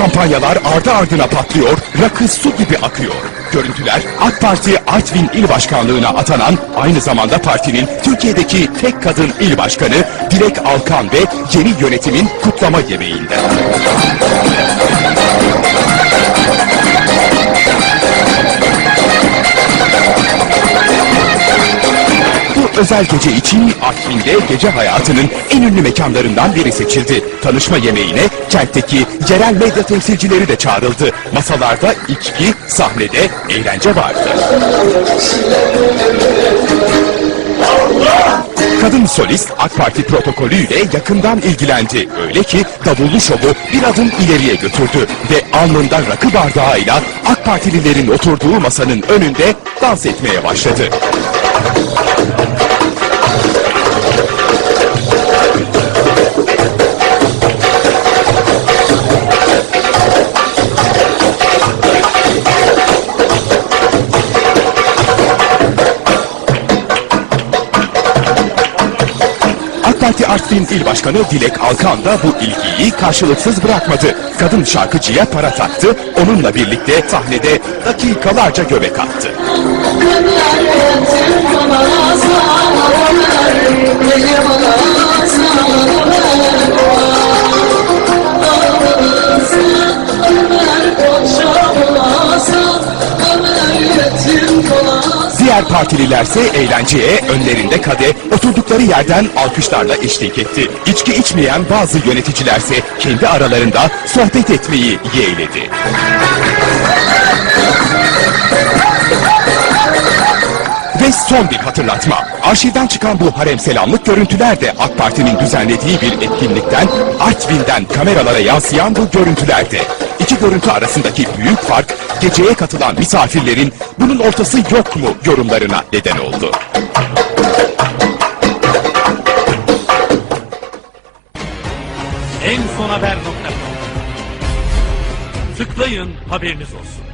Şampanyalar ardı ardına patlıyor, rakı su gibi akıyor. Görüntüler AK Parti Artvin İl Başkanlığı'na atanan, aynı zamanda partinin Türkiye'deki tek kadın il başkanı Dilek Alkan ve yeni yönetimin kutlama yemeğinde. Özel gece için Artvin'de gece hayatının en ünlü mekanlarından biri seçildi. Tanışma yemeğine kentteki yerel medya temsilcileri de çağrıldı. Masalarda içki, sahnede eğlence vardı. Kadın solist AK Parti protokolüyle yakından ilgilendi. Öyle ki davullu şovu bir adım ileriye götürdü ve alnında rakı bardağıyla AK Partililerin oturduğu masanın önünde dans etmeye başladı. AK Parti Artvin İl Başkanı Dilek Alkan da bu ilgiyi karşılıksız bırakmadı. Kadın şarkıcıya para taktı, onunla birlikte sahnede dakikalarca göbek attı. Diğer partililerse eğlenceye önlerinde kadeh, oturdukları yerden alkışlarla eşlik etti. İçki içmeyen bazı yöneticilerse kendi aralarında sohbet etmeyi yeğledi. Ve son bir hatırlatma. Arşivden çıkan bu harem selamlık görüntüler de AK Parti'nin düzenlediği bir etkinlikten, Artvin'den kameralara yansıyan bu görüntülerde. İki görüntü arasındaki büyük fark, geceye katılan misafirlerin bunun ortası yok mu yorumlarına neden oldu. En son haber.com. Tıklayın, haberiniz olsun.